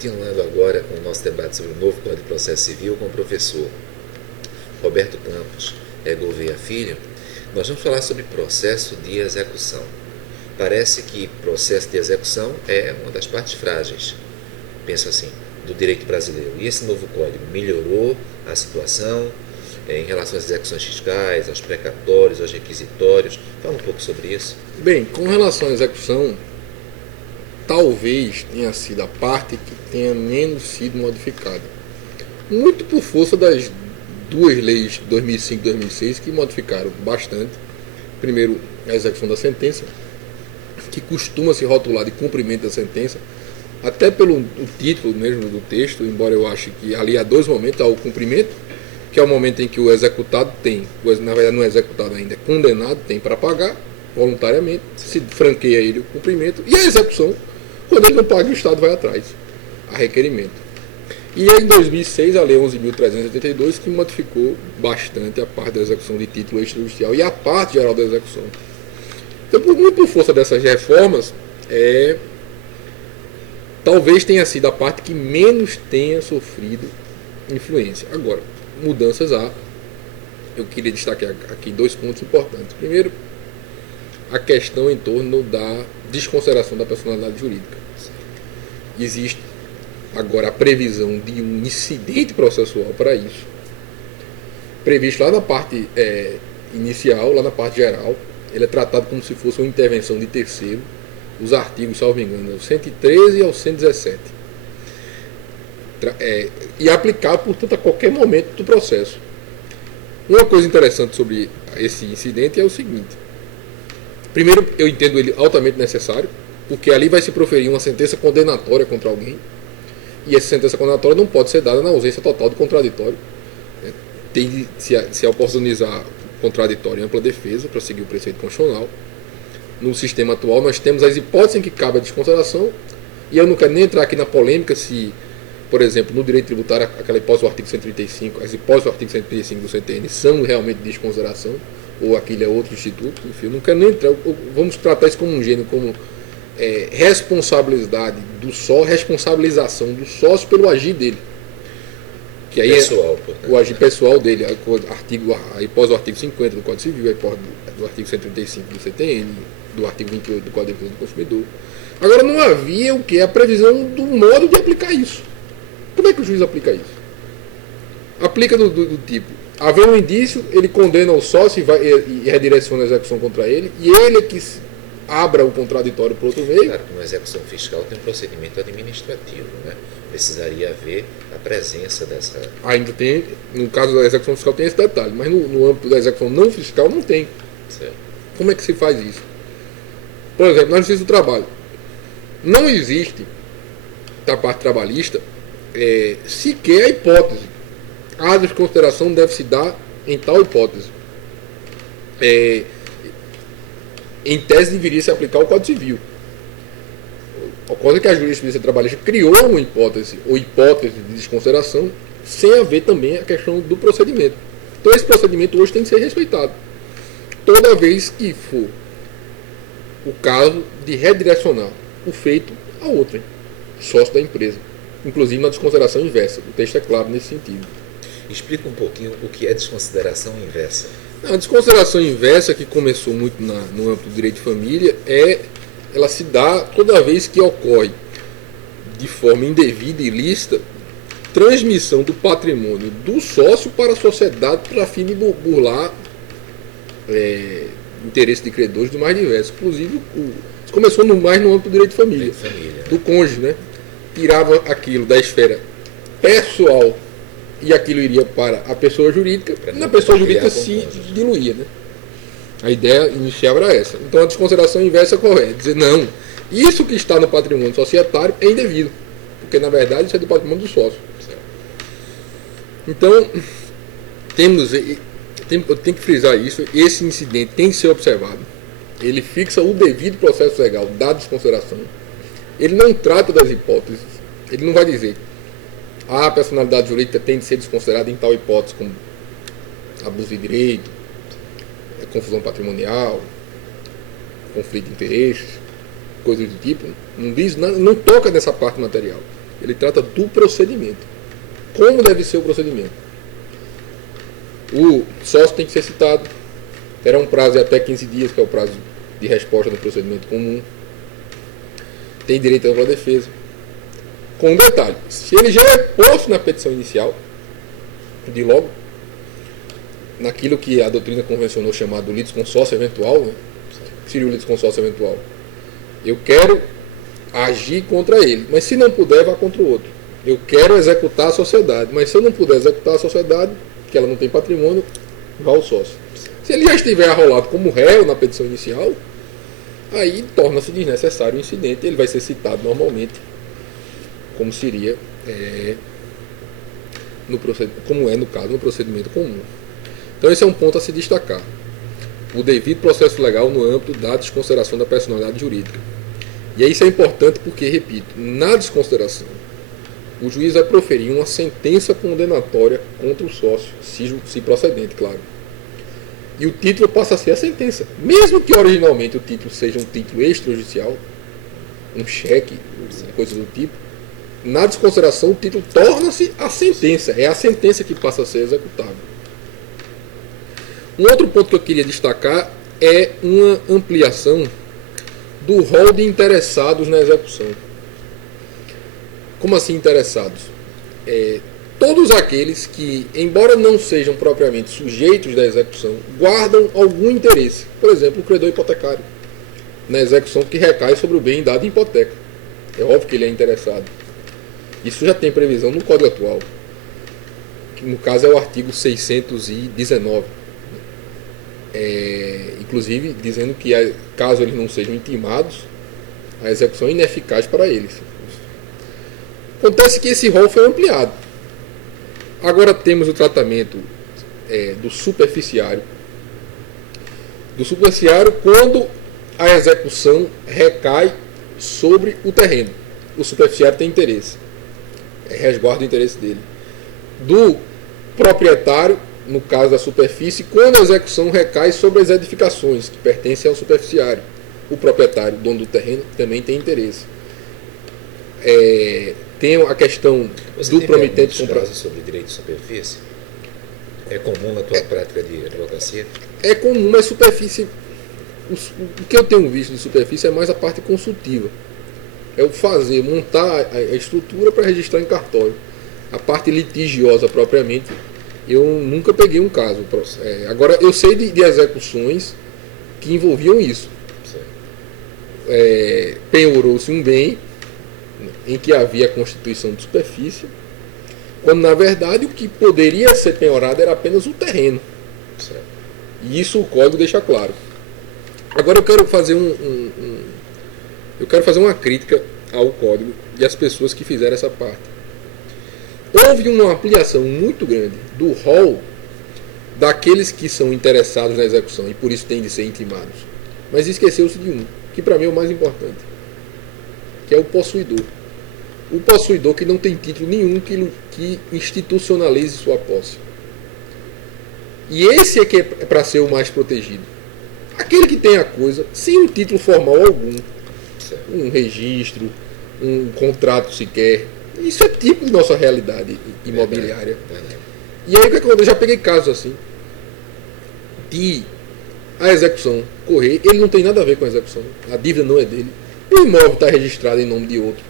continuando agora com o nosso debate sobre o novo Código de Processo Civil com o professor Roberto Campos Gouveia Filho, nós vamos falar sobre processo de execução. Parece que processo de execução é uma das partes frágeis, penso assim, do direito brasileiro. E esse novo código melhorou a situação em relação às execuções fiscais, aos precatórios, aos requisitórios. Fala um pouco sobre isso. Bem, com relação à execução, talvez tenha sido a parte que tenha menos sido modificada. Muito por força das duas leis de 2005 e 2006 que modificaram bastante. Primeiro, a execução da sentença, que costuma se rotular de cumprimento da sentença, até pelo título mesmo do texto, embora eu ache que ali há dois momentos: há o cumprimento, que é o momento em que o executado tem, na verdade não é executado ainda, é condenado, tem para pagar voluntariamente, se franqueia ele o cumprimento, e a execução, quando ele não paga, o Estado vai atrás, a requerimento. E em 2006, a Lei 11.382, que modificou bastante a parte da execução de título extrajudicial e a parte geral da execução. Então, muito por força dessas reformas, talvez tenha sido a parte que menos tenha sofrido influência. Agora, mudanças há. Eu queria destacar aqui dois pontos importantes. Primeiro, a questão em torno da desconsideração da personalidade jurídica. Existe agora a previsão de um incidente processual para isso, previsto lá na parte inicial, lá na parte geral. Ele é tratado como se fosse uma intervenção de terceiro, os artigos, salvo engano, ao 113 e ao 117. E aplicar, portanto, a qualquer momento do processo. Uma coisa interessante sobre esse incidente é o seguinte: primeiro, eu entendo ele altamente necessário, porque ali vai se proferir uma sentença condenatória contra alguém, e essa sentença condenatória não pode ser dada na ausência total do contraditório. Tem de se oportunizar contraditório e ampla defesa para seguir o preceito constitucional. No sistema atual nós temos as hipóteses em que cabe a desconsideração, e eu não quero nem entrar aqui na polêmica se, por exemplo, no direito tributário, aquela hipótese do artigo 135, as hipóteses do artigo 135 do CTN são realmente de desconsideração, ou aquilo é outro instituto. Enfim, eu não quero nem entrar. Vamos tratar isso como um gênero, como responsabilidade do sócio, responsabilização do sócio pelo agir dele. Que aí pessoal, o agir pessoal dele, a hipótese do artigo 50 do Código Civil, a hipótese do artigo 135 do CTN, do artigo 28 do Código de Defesa do Consumidor. Agora, não havia o que? A previsão do modo de aplicar isso. Como é que o juiz aplica isso? Aplica do tipo: haver um indício, ele condena o sócio e redireciona a execução contra ele, e ele é que abra o contraditório por outro meio. Claro que uma execução fiscal tem um procedimento administrativo, né? Precisaria haver a presença dessa... Ainda tem, no caso da execução fiscal tem esse detalhe, mas no âmbito da execução não fiscal não tem. Certo. Como é que se faz isso? Por exemplo, na Justiça do Trabalho, não existe, da parte trabalhista, sequer a hipótese. A desconsideração deve se dar em tal hipótese. Em tese, deveria se aplicar o Código Civil. Ocorre que a jurisprudência trabalhista criou uma hipótese, ou hipótese de desconsideração, sem haver também a questão do procedimento. Então, esse procedimento hoje tem que ser respeitado. Toda vez que for o caso de redirecionar o feito a outrem, sócio da empresa. Inclusive na desconsideração inversa. O texto é claro nesse sentido. Explica um pouquinho o que é desconsideração inversa. A desconsideração inversa, que começou muito no âmbito do direito de família, ela se dá toda vez que ocorre de forma indevida e ilícita transmissão do patrimônio do sócio para a sociedade para fim de burlar interesse de credores do mais diversos. Inclusive, isso começou mais no âmbito do direito de família, do cônjuge, né? Tirava aquilo da esfera pessoal e aquilo iria para a pessoa jurídica, e na pessoa jurídica se diluía, né? A ideia inicial era essa. Então a desconsideração inversa qual é? Dizer, não, isso que está no patrimônio societário é indevido, porque na verdade isso é do patrimônio do sócio. Então, eu tenho que frisar isso, esse incidente tem que ser observado. Ele fixa o devido processo legal da desconsideração. Ele não trata das hipóteses. Ele não vai dizer a personalidade jurídica tem de ser desconsiderada em tal hipótese, como abuso de direito, confusão patrimonial, conflito de interesses, coisas do tipo. Não diz, não toca nessa parte material. Ele trata do procedimento. Como deve ser o procedimento? O sócio tem que ser citado. Terá um prazo de até 15 dias, que é o prazo de resposta do procedimento comum. Tem direito à ampla defesa. Com um detalhe: se ele já é posto na petição inicial, de logo, naquilo que a doutrina convencionou chamado litisconsórcio eventual, né? Que seria o litisconsórcio eventual? Eu quero agir contra ele, mas se não puder, vá contra o outro. Eu quero executar a sociedade, mas se eu não puder executar a sociedade, que ela não tem patrimônio, vá ao sócio. Se ele já estiver arrolado como réu na petição inicial, aí torna-se desnecessário o incidente, ele vai ser citado normalmente, como seria, como é no caso, no procedimento comum. Então esse é um ponto a se destacar. O devido processo legal no âmbito da desconsideração da personalidade jurídica. E aí isso é importante porque, repito, na desconsideração, o juiz vai proferir uma sentença condenatória contra o sócio, se procedente, claro. E o título passa a ser a sentença. Mesmo que originalmente o título seja um título extrajudicial, um cheque, coisa do tipo, na desconsideração o título torna-se a sentença. É a sentença que passa a ser executável. Um outro ponto que eu queria destacar é uma ampliação do rol de interessados na execução. Como assim interessados? Todos aqueles que, embora não sejam propriamente sujeitos da execução, guardam algum interesse. Por exemplo, o credor hipotecário, na execução que recai sobre o bem dado em hipoteca. É óbvio que ele é interessado. Isso já tem previsão no Código atual, que no caso é o artigo 619. Inclusive dizendo que caso eles não sejam intimados, a execução é ineficaz para eles. Acontece que esse rol foi ampliado. Agora temos o tratamento do superficiário. Do superficiário quando a execução recai sobre o terreno. O superficiário tem interesse. Resguarda o interesse dele. Do proprietário, no caso da superfície, quando a execução recai sobre as edificações que pertencem ao superficiário. O proprietário, dono do terreno, também tem interesse. Tem a questão do promitente comprar. Sobre direito de superfície? É comum na tua prática de advocacia? É comum, mas superfície. O que eu tenho visto de superfície é mais a parte consultiva. É o montar a estrutura para registrar em cartório. A parte litigiosa propriamente, eu nunca peguei um caso. Agora, eu sei de execuções que envolviam isso. Penhorou-se um bem em que havia a constituição de superfície, quando na verdade o que poderia ser penhorado era apenas o terreno. Certo. E isso o código deixa claro. Agora eu quero fazer uma crítica ao código e às pessoas que fizeram essa parte. Houve uma ampliação muito grande do rol daqueles que são interessados na execução e por isso têm de ser intimados. Mas esqueceu-se de um, que para mim é o mais importante, que é o possuidor. O possuidor que não tem título nenhum que institucionalize sua posse. E esse é que é para ser o mais protegido. Aquele que tem a coisa sem um título formal algum. Um registro, um contrato sequer. Isso é típico de nossa realidade imobiliária. E aí o que acontece? Eu já peguei casos assim. De a execução correr, ele não tem nada a ver com a execução. A dívida não é dele. O imóvel está registrado em nome de outro.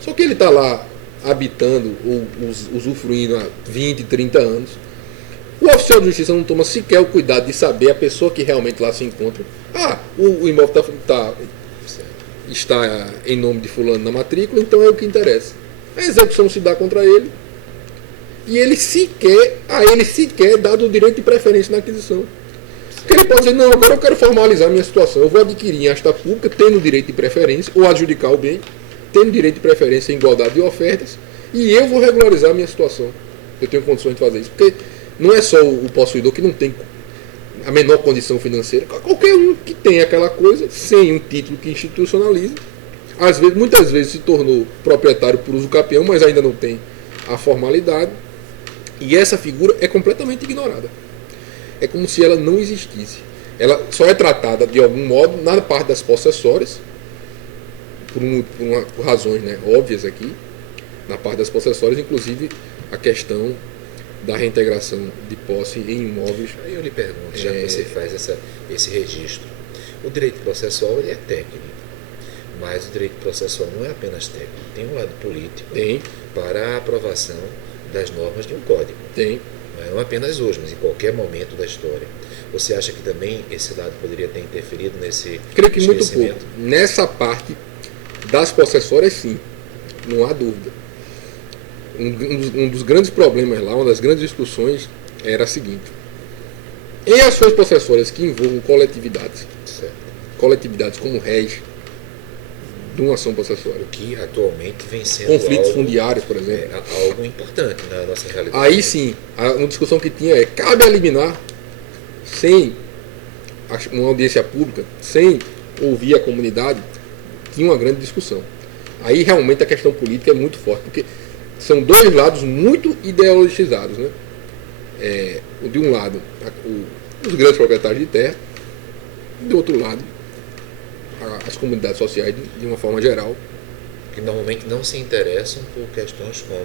Só que ele está lá habitando ou usufruindo há 20, 30 anos. O oficial de justiça não toma sequer o cuidado de saber a pessoa que realmente lá se encontra. O imóvel está em nome de fulano na matrícula, então é o que interessa. A execução se dá contra ele e ele sequer é dado o direito de preferência na aquisição. Porque ele pode dizer, não, agora eu quero formalizar a minha situação, eu vou adquirir em asta pública, tendo direito de preferência, ou adjudicar o bem, tendo direito de preferência em igualdade de ofertas, e eu vou regularizar a minha situação. Eu tenho condições de fazer isso. Porque não é só o possuidor que não tem a menor condição financeira. Qualquer um que tem aquela coisa, sem um título que institucionalize, muitas vezes se tornou proprietário por uso capião, mas ainda não tem a formalidade. E essa figura é completamente ignorada. É como se ela não existisse. Ela só é tratada de algum modo na parte das possessórias, por razões óbvias aqui, na parte das possessórias, inclusive a questão da reintegração de posse em imóveis. Aí eu lhe pergunto, já que você faz esse registro, o direito processual ele é técnico, mas o direito processual não é apenas técnico, tem um lado político para a aprovação das normas de um código. Tem. Não apenas hoje, mas em qualquer momento da história. Você acha que também esse lado poderia ter interferido nesse Creio que muito pouco. Nessa parte das possessórias, sim, não há dúvida. Um dos grandes problemas lá, uma das grandes discussões era a seguinte: em ações possessórias que envolvam coletividades, coletividades como réis de uma ação possessória, que atualmente vem sendo conflitos fundiários, por exemplo, algo importante na nossa realidade. Aí sim, uma discussão que tinha é: cabe eliminar sem uma audiência pública, sem ouvir a comunidade? Tinha uma grande discussão. Aí realmente a questão política é muito forte, porque são dois lados muito ideologizados, né? De um lado, os grandes proprietários de terra, e do outro lado, as comunidades sociais de uma forma geral. Que normalmente não se interessam por questões como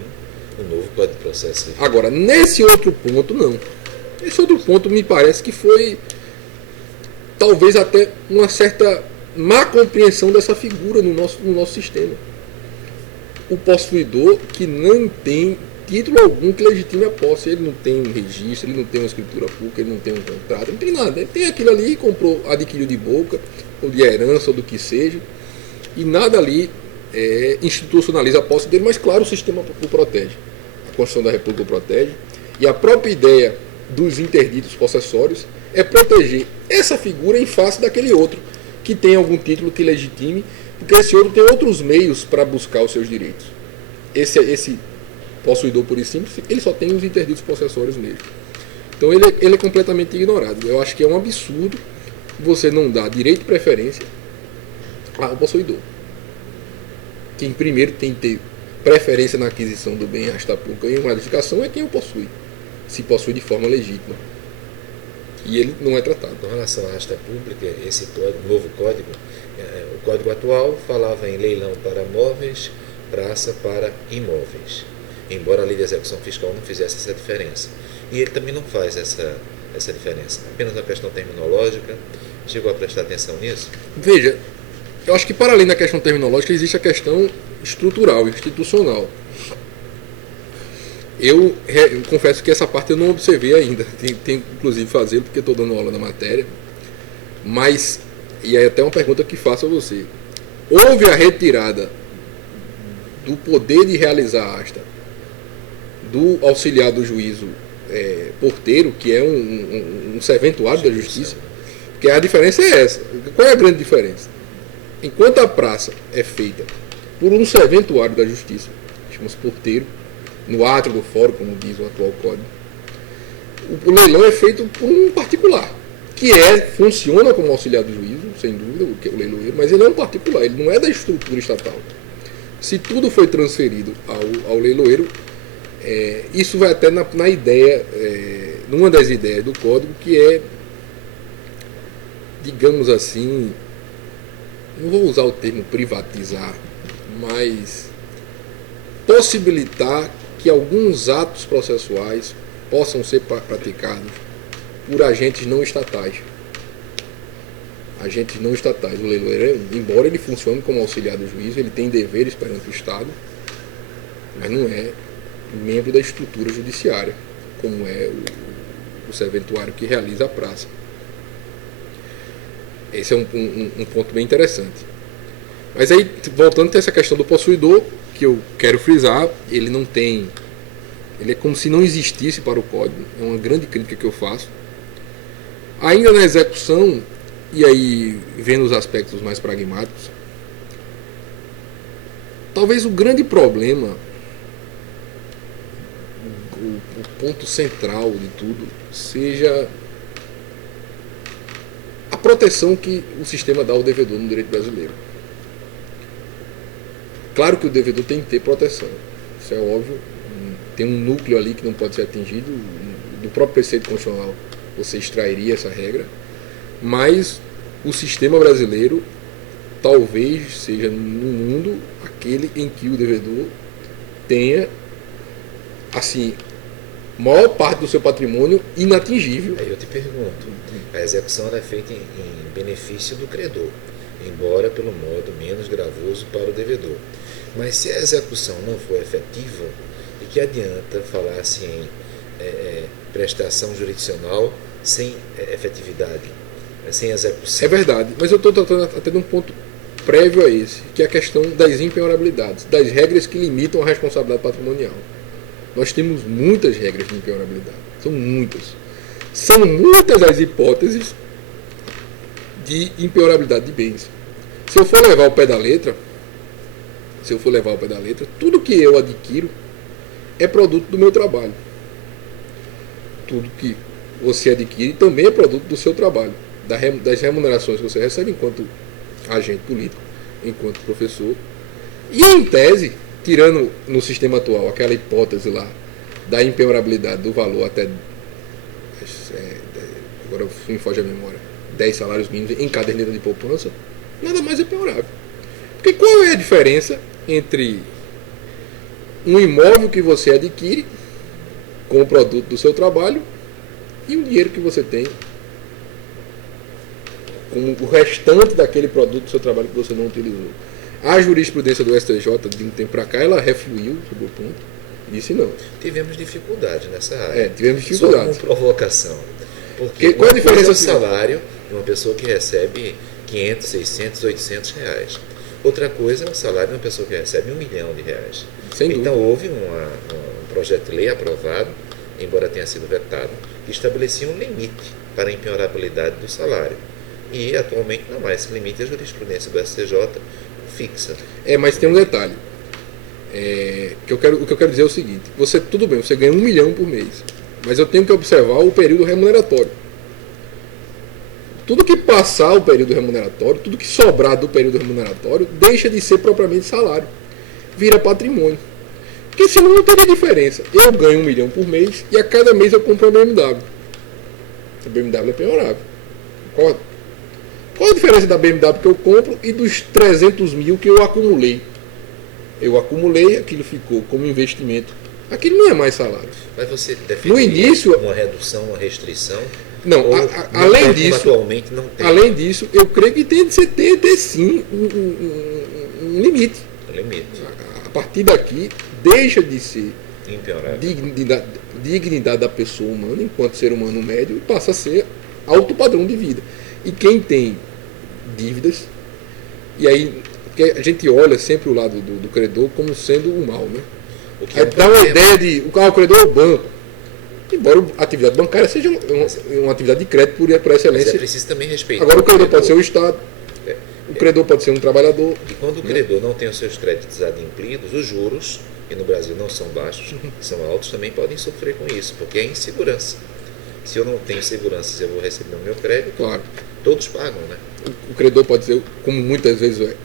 o novo Código de Processo Civil. Agora, nesse outro ponto, não. Esse outro ponto me parece que foi talvez até uma certa má compreensão dessa figura no nosso sistema. O possuidor que não tem título algum que legitime a posse, ele não tem um registro, ele não tem uma escritura pública, ele não tem um contrato, não tem nada. Ele tem aquilo ali, comprou, adquiriu de boca, ou de herança, ou do que seja, e nada ali institucionaliza a posse dele, mas claro, o sistema o protege. A Constituição da República o protege, e a própria ideia dos interditos possessórios é proteger essa figura em face daquele outro que tem algum título que legitime, porque esse outro tem outros meios para buscar os seus direitos. Esse possuidor, por isso simples, ele só tem os interditos possessórios mesmo. Então ele é completamente ignorado. Eu acho que é um absurdo você não dar direito de preferência ao possuidor. Quem primeiro tem que ter preferência na aquisição do bem asta pública e uma edificação é quem o possui, se possui de forma legítima. E ele não é tratado. Com relação à asta pública, esse novo código, o código atual falava em leilão para móveis, praça para imóveis, embora a lei de execução fiscal não fizesse essa diferença. E ele também não faz essa diferença, apenas uma questão terminológica. Chegou a prestar atenção nisso? Veja, eu acho que para além da questão terminológica existe a questão estrutural, institucional. Eu confesso que essa parte eu não observei ainda, tenho inclusive fazê-lo porque estou dando aula na matéria, mas, e aí até uma pergunta que faço a você: houve a retirada do poder de realizar a asta do auxiliar do juízo porteiro, que é um serventuário da justiça? Porque a diferença é essa. Qual é a grande diferença? Enquanto a praça é feita por um serventuário da justiça, chama-se porteiro, no átrio do fórum, como diz o atual código, o leilão é feito por um particular, que funciona como auxiliar do juízo, sem dúvida, o leiloeiro, mas ele é um particular, ele não é da estrutura estatal. Se tudo foi transferido ao leiloeiro, isso vai até na ideia, numa das ideias do código, que é, digamos assim, não vou usar o termo privatizar, mas possibilitar que alguns atos processuais possam ser praticados por agentes não estatais. Agentes não estatais. O leiloeiro, embora ele funcione como auxiliar do juiz, ele tem deveres perante o Estado, mas não é membro da estrutura judiciária, como é o serventuário que realiza a praça. Esse é um ponto bem interessante. Mas aí, voltando a essa questão do possuidor, que eu quero frisar, ele é como se não existisse para o código. É uma grande crítica que eu faço. Ainda na execução, e aí vendo os aspectos mais pragmáticos, talvez o grande problema, o ponto central de tudo, seja a proteção que o sistema dá ao devedor no direito brasileiro. Claro que o devedor tem que ter proteção, isso é óbvio. Tem um núcleo ali que não pode ser atingido, do próprio preceito constitucional você extrairia essa regra, mas o sistema brasileiro talvez seja no mundo aquele em que o devedor tenha, assim, maior parte do seu patrimônio inatingível. Aí eu te pergunto, a execução ela é feita em benefício do credor, embora pelo modo menos gravoso para o devedor. Mas se a execução não for efetiva, de que adianta falar-se em prestação jurisdicional sem efetividade, sem execução? É verdade, mas eu estou tratando até de um ponto prévio a esse, que é a questão das impenhorabilidades, das regras que limitam a responsabilidade patrimonial. Nós temos muitas regras de impenhorabilidade, são muitas. São muitas as hipóteses de impenhorabilidade de bens. Se eu for levar ao pé da letra, tudo que eu adquiro é produto do meu trabalho. Tudo que você adquire também é produto do seu trabalho, das remunerações que você recebe enquanto agente político, enquanto professor. E em tese, tirando no sistema atual aquela hipótese lá da impenhorabilidade do valor até, agora me foge a memória, 10 salários mínimos em caderneta de poupança, nada mais é penhorável. Porque qual é a diferença entre um imóvel que você adquire com o produto do seu trabalho e o dinheiro que você tem com o restante daquele produto do seu trabalho que você não utilizou? A jurisprudência do STJ, de um tempo para cá, ela refluiu sobre o ponto. Disse não. Tivemos dificuldade nessa área. Tivemos dificuldade. Só como provocação. Porque qual a diferença do salário de uma pessoa que recebe 500, 600, 800 reais. Outra coisa é o salário de uma pessoa que recebe R$1 milhão. Sem dúvida. Então houve um projeto de lei aprovado, embora tenha sido vetado, que estabelecia um limite para a impenhorabilidade do salário. E atualmente não há esse limite, a jurisprudência do STJ fixa. Mas tem um detalhe. O que eu quero dizer é o seguinte: tudo bem, você ganha R$1 milhão por mês, mas eu tenho que observar o período remuneratório. Tudo que passar o período remuneratório, tudo que sobrar do período remuneratório, deixa de ser propriamente salário, vira patrimônio. Porque senão não teria diferença. Eu ganho R$1 milhão por mês e a cada mês eu compro uma BMW. A BMW é penhorável. Qual a diferença da BMW que eu compro e dos 300 mil que eu acumulei? Eu acumulei, aquilo ficou como investimento. Aquilo não é mais salário. Mas você define no início, uma redução, uma restrição? Não, além disso, atualmente não tem. Além disso, eu creio que tem de ter sim um limite. A partir daqui, deixa de ser dignidade da pessoa humana, enquanto ser humano médio, e passa a ser alto padrão de vida. E quem tem dívidas, e aí porque a gente olha sempre o lado do credor como sendo o mal, né? Dá uma ideia de o credor é o banco. Embora a atividade bancária seja uma atividade de crédito por excelência. Mas é preciso também respeitar. Agora o credor pode ser o Estado, o credor pode ser um trabalhador. E quando o credor não tem os seus créditos adimplidos, os juros, que no Brasil não são baixos, são altos, também podem sofrer com isso, porque é insegurança. Se eu não tenho segurança se eu vou receber o meu crédito, claro, todos pagam, né? O credor pode ser, como muitas vezes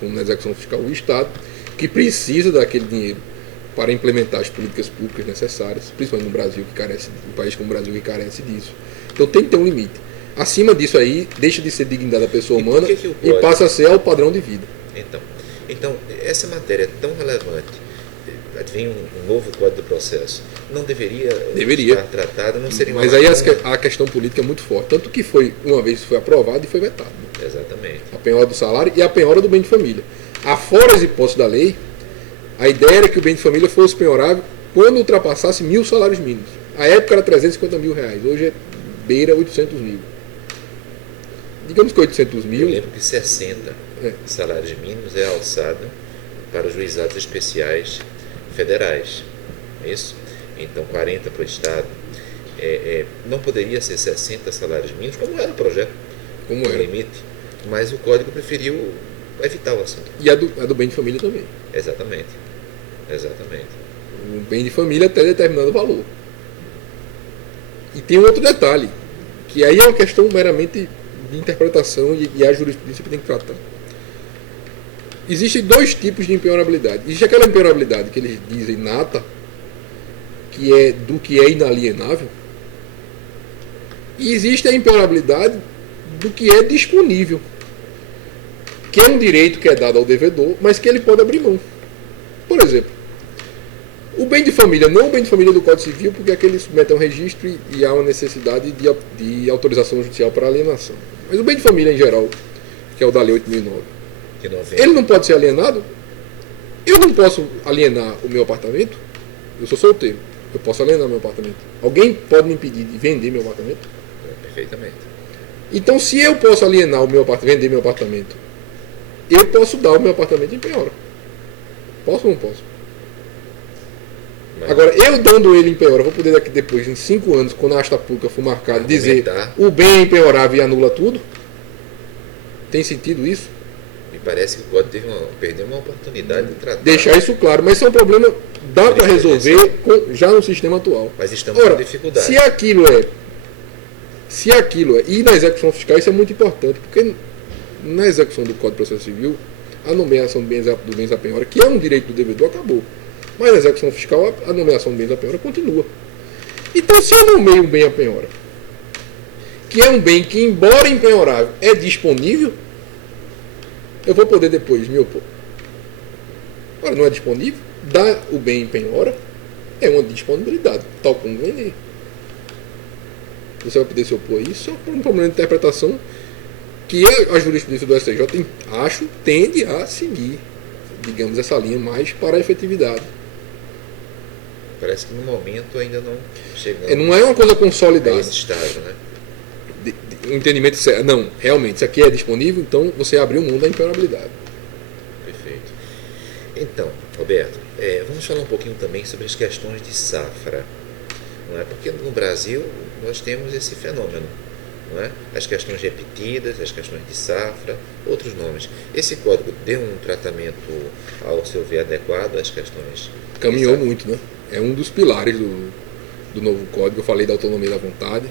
como na execução fiscal, o Estado, que precisa daquele dinheiro para implementar as políticas públicas necessárias, principalmente no Brasil, um país como o Brasil que carece disso. Então tem que ter um limite. Acima disso aí, deixa de ser dignidade da pessoa humana e passa a ser ao padrão de vida. Então, essa matéria é tão relevante. Vem um novo Código do Processo. Não deveria estar tratada, não seria uma... Mas aí a questão política é muito forte. Tanto que uma vez foi aprovado e foi vetado. Né? Exatamente. A penhora do salário e a penhora do bem de família. Afora as hipóteses da lei, a ideia era que o bem de família fosse penhorável quando ultrapassasse 1.000 salários mínimos. A época era R$350 mil. Hoje é beira 800 mil. Digamos que 800 mil... Eu lembro que 60 salários mínimos é alçado para os juizados especiais federais. É isso? Então 40 para o Estado. Não poderia ser 60 salários mínimos, como era o projeto. Como era. Limite. Mas o Código preferiu evitar o assunto. E a do bem de família também. Exatamente. O bem de família até determinado valor. E tem um outro detalhe, que aí é uma questão meramente de interpretação e a jurisprudência que tem que tratar. Existem dois tipos de impenhorabilidade. Existe aquela impenhorabilidade que eles dizem nata, que é do que é inalienável, e existe a impenhorabilidade do que é disponível, que é um direito que é dado ao devedor, mas que ele pode abrir mão. Por exemplo, O bem de família, não o bem de família do Código Civil, porque aquele submete a um registro e há uma necessidade de autorização judicial para alienação. Mas o bem de família em geral, que é o da Lei 8.009, ele não pode ser alienado? Eu não posso alienar o meu apartamento? Eu sou solteiro. Eu posso alienar meu apartamento. Alguém pode me impedir de vender meu apartamento? Perfeitamente. Então, se eu posso alienar o meu apartamento, vender meu apartamento, eu posso dar o meu apartamento em penhora. Posso ou não posso? Mas agora, eu dando ele em penhora, vou poder daqui depois, em 5 anos, quando a asta pública for marcada, dizer o bem é impenhorável e anula tudo? Tem sentido isso? me parece que o Código perdeu uma oportunidade de tratar. Deixar isso claro, mas isso é um problema dá para resolver já no sistema atual. Mas estamos com dificuldade. Se aquilo é, e na execução fiscal isso é muito importante, porque na execução do Código de Processo Civil, a nomeação do bens à penhora, que é um direito do devedor, acabou. Mas na execução fiscal, a nomeação do bens à penhora continua. Então, se eu nomeio um bem à penhora, que é um bem que, embora empenhorável, é disponível, eu vou poder depois me opor. Agora, não é disponível, dar o bem em penhora é uma disponibilidade, tal como vender. Você vai poder se opor a isso, é um problema de interpretação que a jurisprudência do STJ, acho, tende a seguir, digamos, essa linha mais para a efetividade. Parece que no momento ainda não chegamos. Não é uma coisa consolidada. Esse estágio, né? Um entendimento certo. Não, realmente, isso aqui é disponível, então você abriu mão da impenhorabilidade. Perfeito. Então, Roberto, vamos falar um pouquinho também sobre as questões de safra. Não é? Porque no Brasil nós temos esse fenômeno. Não é? As questões repetidas, as questões de safra, outros nomes. Esse código deu um tratamento, ao seu ver, adequado às questões? Caminhou muito, né? É um dos pilares do novo código. Eu falei da autonomia da vontade,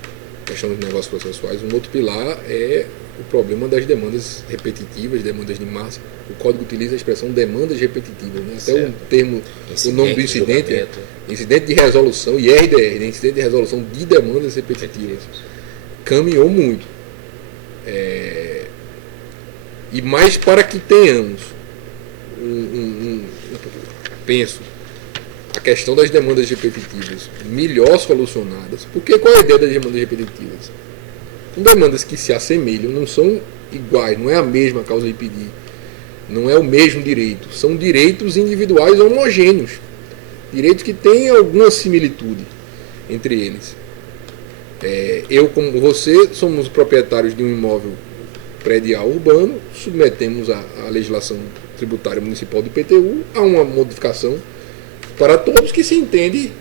questão dos negócios processuais. Um outro pilar é o problema das demandas repetitivas, demandas de massa. O código utiliza a expressão demandas repetitivas, né? Até o termo, o nome do incidente é incidente de resolução, IRDR, né? Incidente de resolução de demandas repetitivas. Caminhou muito. E mais para que tenhamos penso, a questão das demandas repetitivas melhor solucionadas, porque qual é a ideia das demandas repetitivas? São demandas que se assemelham, não são iguais, não é a mesma causa de pedir, não é o mesmo direito, são direitos individuais homogêneos, direitos que têm alguma similitude entre eles. Eu, como você, somos proprietários de um imóvel predial urbano, submetemos a legislação tributária municipal do IPTU a uma modificação para todos que se entende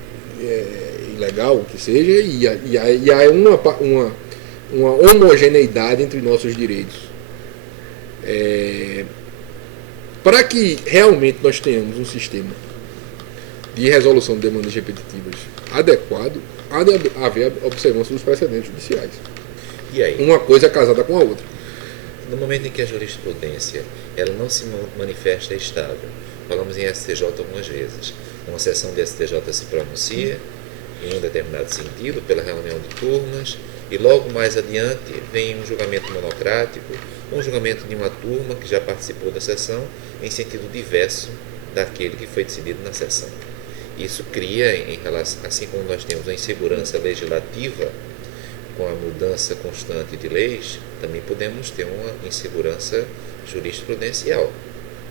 ilegal, que seja, e há uma homogeneidade entre nossos direitos. Para que realmente nós tenhamos um sistema de resolução de demandas repetitivas adequado, há de haver a observância dos precedentes judiciais. E aí? Uma coisa é casada com a outra. No momento em que a jurisprudência ela não se manifesta estável, falamos em STJ algumas vezes, uma sessão de STJ se pronuncia em um determinado sentido, pela reunião de turmas, e logo mais adiante vem um julgamento monocrático, um julgamento de uma turma que já participou da sessão em sentido diverso daquele que foi decidido na sessão. Isso cria, em relação, assim como nós temos a insegurança legislativa com a mudança constante de leis, também podemos ter uma insegurança jurisprudencial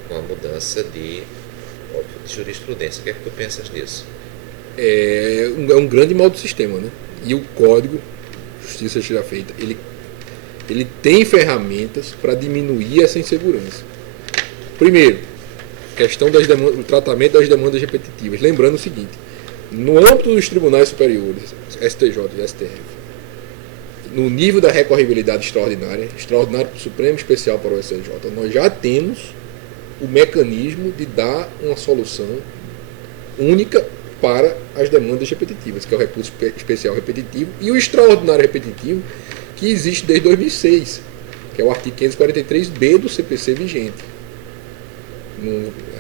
com a mudança de jurisprudência. O que é que tu pensas nisso? É um grande mal do sistema, né? E o Código Justiça seja feita, ele tem ferramentas para diminuir essa insegurança. Primeiro, questão do tratamento das demandas repetitivas. Lembrando o seguinte, no âmbito dos tribunais superiores, STJ e STF, no nível da recorribilidade extraordinária para o Supremo, especial para o STJ, nós já temos o mecanismo de dar uma solução única para as demandas repetitivas, que é o recurso especial repetitivo e o extraordinário repetitivo, que existe desde 2006, que é o artigo 543B do CPC vigente.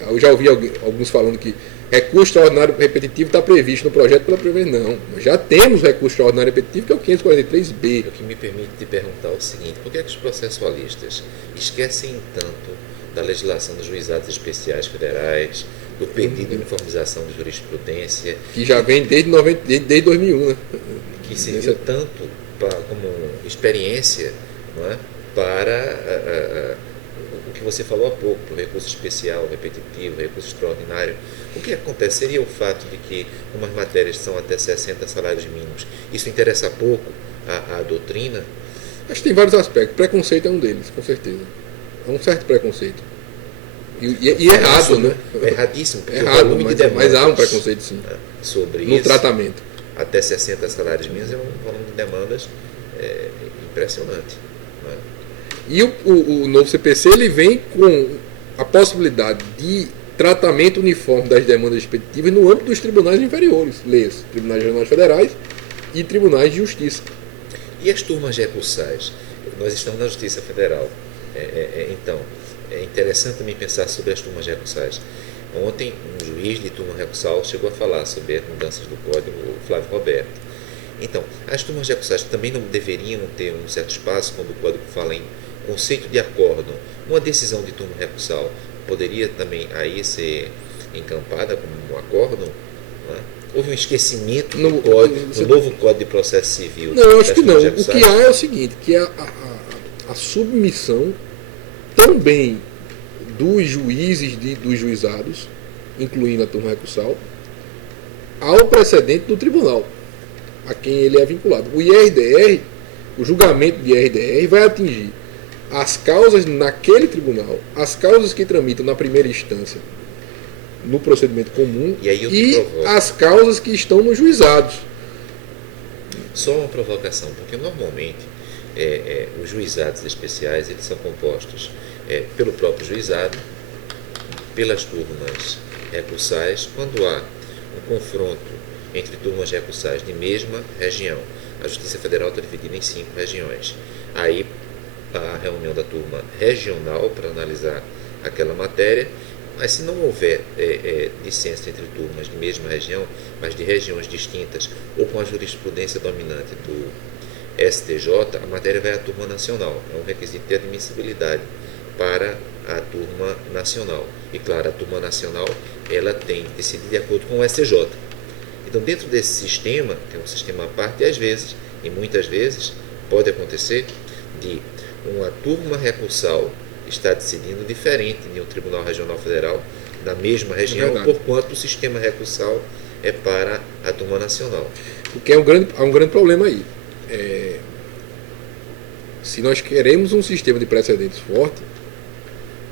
Eu já ouvi alguns falando que recurso extraordinário repetitivo está previsto no projeto pela prever. Não, nós já temos recurso extraordinário repetitivo, que é o 543B. O que me permite te perguntar o seguinte: por que é que os processualistas esquecem tanto da legislação dos juizados especiais federais, o pedido de uniformização de jurisprudência, Que já vem desde 2001, né? que serviu tanto como experiência, não é, para o que você falou há pouco, o recurso especial, repetitivo, recurso extraordinário. O que acontece seria o fato de que umas matérias são até 60 salários mínimos. Isso interessa pouco à doutrina? Acho que tem vários aspectos. Preconceito é um deles, com certeza. É um certo preconceito. E errado, né? É erradíssimo, porque Errado, o volume de demandas, mas há um preconceito, sim. Sobre no isso, tratamento. Até 60 salários mínimos é um volume de demandas impressionante. Não é? E o novo CPC ele vem com a possibilidade de tratamento uniforme das demandas expeditivas no âmbito dos tribunais inferiores, leia-se, tribunais regionais federais e tribunais de justiça. E as turmas recursais? Nós estamos na Justiça Federal. Então, é interessante também pensar sobre as turmas recursais. Ontem, um juiz de turma recursal chegou a falar sobre as mudanças do Código, o Flávio Roberto. Então, as turmas recursais também não deveriam ter um certo espaço quando o Código fala em conceito de acórdão. Uma decisão de turma recursal poderia também aí ser encampada como um acórdão? Não é? Houve um esquecimento no novo Código de Processo Civil? Não, eu acho que não. O que há é o seguinte, que a submissão também dos juízes dos juizados, incluindo a turma recursal, ao precedente do tribunal, a quem ele é vinculado. O IRDR, o julgamento de IRDR vai atingir as causas naquele tribunal, as causas que tramitam na primeira instância no procedimento comum e as causas que estão nos juizados. Só uma provocação, porque normalmente os juizados especiais eles são compostos pelo próprio juizado, pelas turmas recursais, quando há um confronto entre turmas recursais de mesma região. A Justiça Federal está dividida em 5 regiões. Aí a reunião da turma regional para analisar aquela matéria, mas se não houver dissenso entre turmas de mesma região, mas de regiões distintas, ou com a jurisprudência dominante do STJ, a matéria vai à turma nacional. É um requisito de admissibilidade para a turma nacional. E claro, a turma nacional ela tem que decidir de acordo com o STJ. Então, dentro desse sistema, que é um sistema à parte, às vezes, e muitas vezes, pode acontecer de uma turma recursal estar decidindo diferente de um Tribunal Regional Federal na mesma região, porquanto o sistema recursal é para a turma nacional. Porque há um grande problema aí. Se nós queremos um sistema de precedentes forte,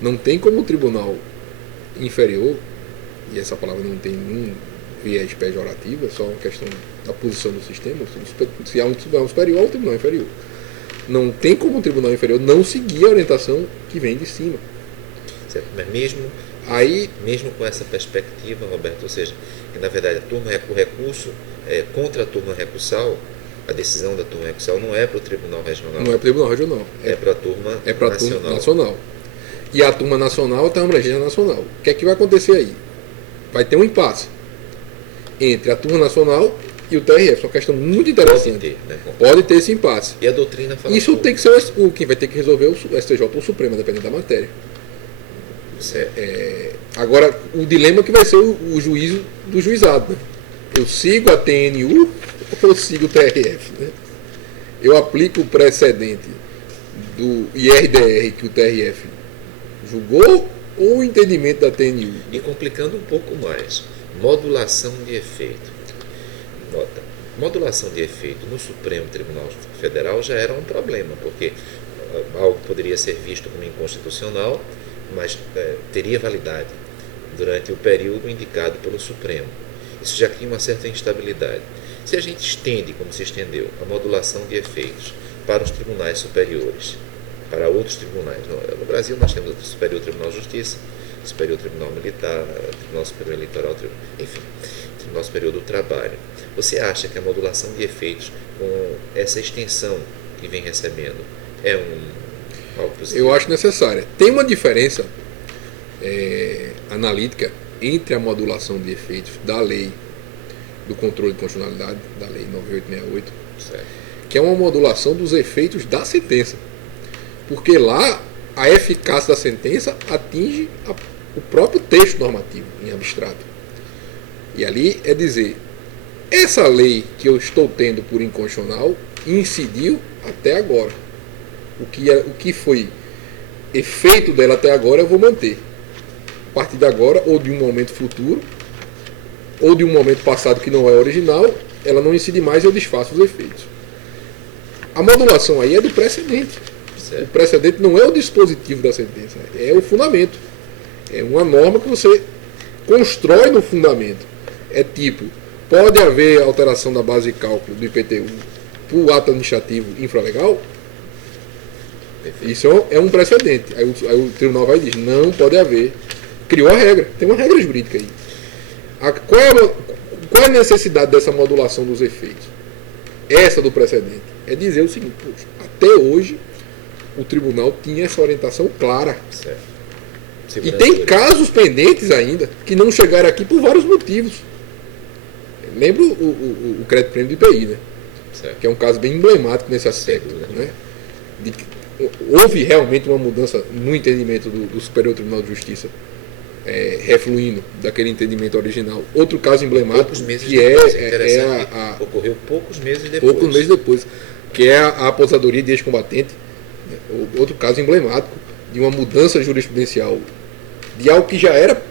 não tem como o tribunal inferior, e essa palavra não tem nenhum viés pejorativo, é só uma questão da posição do sistema, se há um tribunal superior, há um tribunal inferior. Não tem como o tribunal inferior não seguir a orientação que vem de cima. Certo, mas mesmo com essa perspectiva, Roberto, ou seja, que na verdade o recurso contra a turma recursal, a decisão da turma recursal não é para o Tribunal Regional. Não é para o Tribunal Regional. É para a turma nacional. Turma nacional. E a turma nacional está na abrangência nacional. O que é que vai acontecer aí? Vai ter um impasse entre a turma nacional e o TRF. É uma questão muito interessante. Pode ter esse impasse. E a doutrina fala. Isso tem que ser quem vai ter que resolver o STJ ou o Supremo, dependendo da matéria. Agora, o dilema que vai ser o juízo do juizado. Né? Eu sigo a TNU ou eu sigo o TRF? Né? Eu aplico o precedente do IRDR que o TRF julgou ou o entendimento da TNU? E complicando um pouco mais, modulação de efeito. Nota, modulação de efeito no Supremo Tribunal Federal já era um problema, porque algo poderia ser visto como inconstitucional, mas teria validade durante o período indicado pelo Supremo. Isso já cria uma certa instabilidade. Se a gente estende, como se estendeu, a modulação de efeitos para os tribunais superiores, para outros tribunais. No Brasil nós temos o Superior Tribunal de Justiça, Superior Tribunal Militar, Tribunal Superior Eleitoral, enfim, Tribunal Superior do Trabalho. Você acha que a modulação de efeitos com essa extensão que vem recebendo é algo positivo? Eu acho necessária. Tem uma diferença analítica entre a modulação de efeitos da lei do controle de constitucionalidade, da lei 9868, certo, que é uma modulação dos efeitos da sentença. Porque lá a eficácia da sentença atinge o próprio texto normativo, em abstrato. E ali é dizer, essa lei que eu estou tendo por inconstitucional incidiu até agora. O que foi efeito dela até agora eu vou manter. A partir de agora, ou de um momento futuro, ou de um momento passado que não é original, ela não incide mais e eu desfaço os efeitos. A modulação aí é do precedente. Certo. O precedente não é o dispositivo da sentença, é o fundamento. É uma norma que você constrói no fundamento. É tipo, pode haver alteração da base de cálculo do IPTU por ato administrativo infralegal? Isso é um precedente. Aí o tribunal vai dizer, não pode haver. Criou a regra, tem uma regra jurídica aí. Qual é a necessidade dessa modulação dos efeitos? Essa do precedente. É dizer o seguinte, poxa, até hoje o tribunal tinha essa orientação clara. Certo. E tem casos pendentes ainda que não chegaram aqui por vários motivos. Lembra o crédito prêmio do IPI, né? Certo. Que é um caso bem emblemático nesse aspecto. Né? Houve realmente uma mudança no entendimento do Superior Tribunal de Justiça, refluindo daquele entendimento original. Outro caso emblemático que ocorreu poucos meses depois, que é a aposentadoria de ex-combatente. Outro caso emblemático de uma mudança jurisprudencial de algo que já era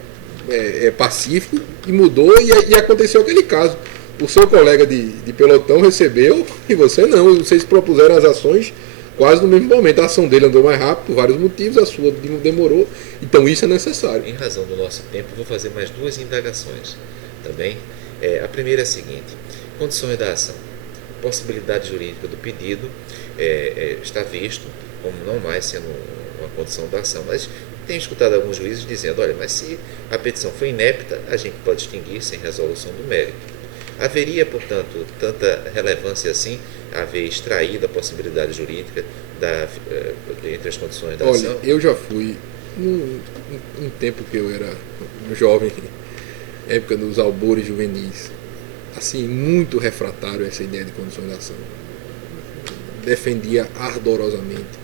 pacífico e mudou e aconteceu aquele caso. O seu colega de pelotão recebeu e você não. Vocês propuseram as ações quase no mesmo momento. A ação dele andou mais rápido por vários motivos, a sua demorou. Então isso é necessário. Em razão do nosso tempo, vou fazer mais duas indagações. Também. A primeira é a seguinte: condições da ação. Possibilidade jurídica do pedido está visto como não mais sendo uma condição da ação, mas tenho escutado alguns juízes dizendo, olha, mas se a petição foi inepta, a gente pode extinguir sem resolução do mérito. Haveria, portanto, tanta relevância assim, haver extraído a possibilidade jurídica entre as condições da ação? Olha, eu já fui, num tempo que eu era jovem, época dos albores juvenis, assim, muito refratário a essa ideia de condições da ação. Defendia ardorosamente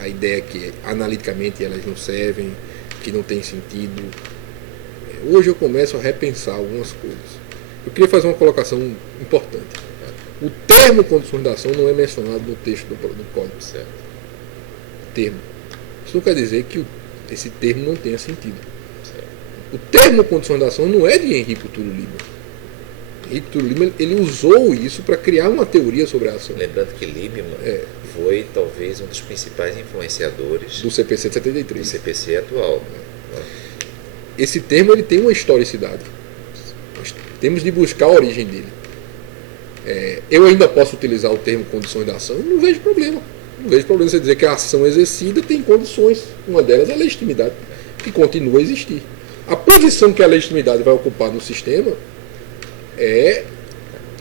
a ideia que analiticamente elas não servem, que não tem sentido. Hoje eu começo a repensar algumas coisas. Eu queria fazer uma colocação importante. O termo condições da ação não é mencionado no texto do Código. Certo. Termo. Isso não quer dizer que esse termo não tenha sentido. Certo. O termo condições da ação não é de Henrique Túlio Lima. Henrique Túlio Lima, ele usou isso para criar uma teoria sobre a ação. Lembrando que Liebman foi talvez um dos principais influenciadores do CPC de 73. Do CPC atual. Esse termo ele tem uma historicidade. Nós temos de buscar a origem dele. Eu ainda posso utilizar o termo condições da ação? Não vejo problema. Não vejo problema você dizer que a ação exercida tem condições. Uma delas é a legitimidade, que continua a existir. A posição que a legitimidade vai ocupar no sistema é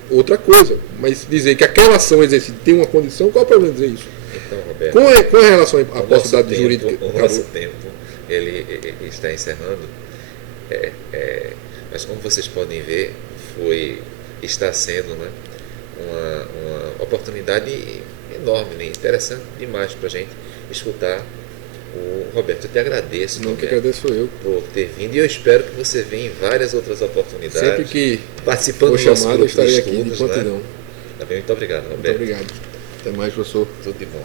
outra coisa. Mas dizer que aquela ação exercida tem uma condição, qual é o problema de dizer isso? Então, Roberto, com relação à possibilidade jurídica... O nosso tempo ele está encerrando. Mas como vocês podem ver, está sendo, né, uma oportunidade enorme, né, interessante demais para a gente escutar o Roberto. Eu te agradeço. Não, que agradeço eu por ter vindo, e eu espero que você venha em várias outras oportunidades. Sempre que participando for chamado, eu estarei aqui de prontidão. Tá bem, muito obrigado, Roberto. Muito obrigado. Até mais, professor. Tudo de bom.